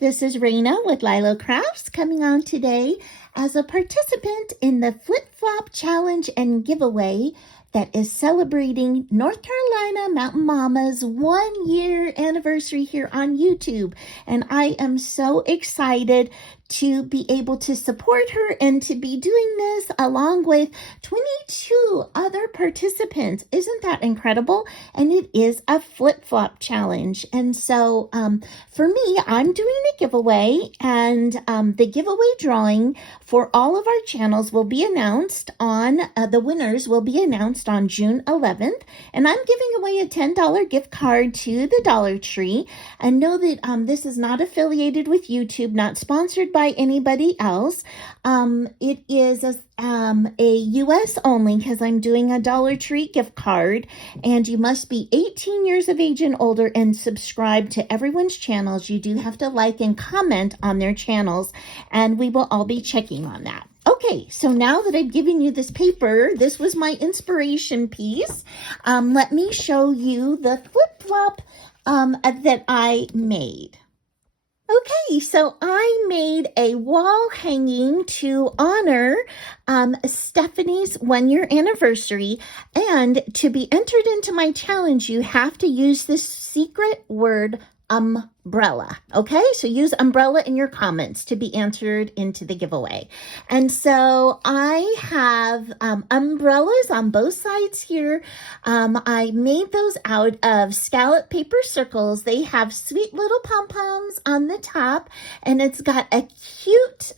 This is Raina with Lylo Crafts coming on today as a participant in the Flip-Flop Challenge and Giveaway that is celebrating North Carolina Mountain Momma's 1-year anniversary here on YouTube. And I am so excited to be able to support her and to be doing this along with 22 other participants. Isn't that incredible? And it is a flip-flop challenge. And so for me, I'm doing a giveaway, and the giveaway drawing for all of our channels will be announced on, the winners will be announced on June 11th. And I'm giving away a $10 gift card to the Dollar Tree. And know that this is not affiliated with YouTube, not sponsored by anybody else. It is a US only because I'm doing a Dollar Tree gift card, and you must be 18 years of age and older and subscribe to everyone's channels. You do have to like and comment on their channels, and we will all be checking on that. Okay, so now that I've given you this paper, this was my inspiration piece. Let me show you the flip-flop that I made. Okay, so I made a wall hanging to honor Stephanie's 1-year anniversary, and to be entered into my challenge, you have to use this secret word umbrella. Okay, so use umbrella in your comments to be entered into the giveaway. And so I have umbrellas on both sides here. I made those out of scallop paper circles. They have sweet little pom-poms on the top, and it's got a cute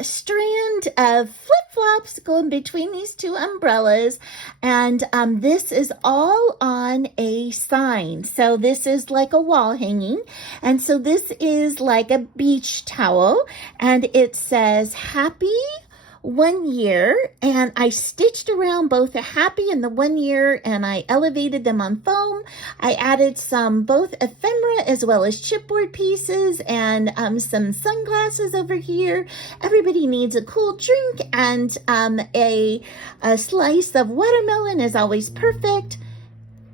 strand of flip-flops going between these two umbrellas. And this is all on a sign. So this is like a wall hanging. And so this is like a beach towel, and it says happy 1 year, and I stitched around both the happy and the 1 year, and I elevated them on foam. I added some both ephemera as well as chipboard pieces, and some sunglasses over here. Everybody needs a cool drink, and a slice of watermelon is always perfect,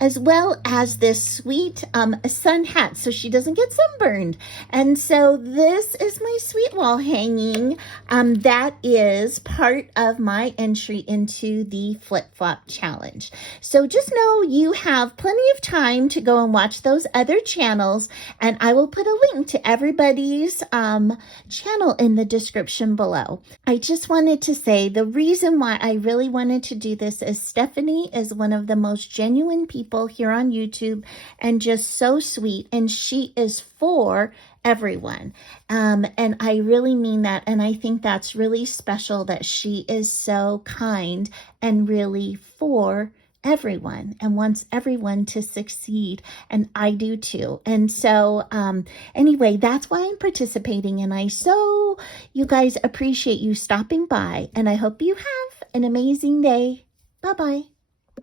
as well as this sweet sun hat so she doesn't get sunburned. And so this is my sweet wall hanging that is part of my entry into the flip-flop challenge. So just know you have plenty of time to go and watch those other channels, and I will put a link to everybody's channel in the description below. I just wanted to say the reason why I really wanted to do this is Stephanie is one of the most genuine people here on YouTube, and just so sweet, and she is for everyone, and I really mean that, and I think that's really special that she is so kind and really for everyone and wants everyone to succeed, and I do too. And so anyway, that's why I'm participating, and you guys appreciate you stopping by, and I hope you have an amazing day. Bye-bye.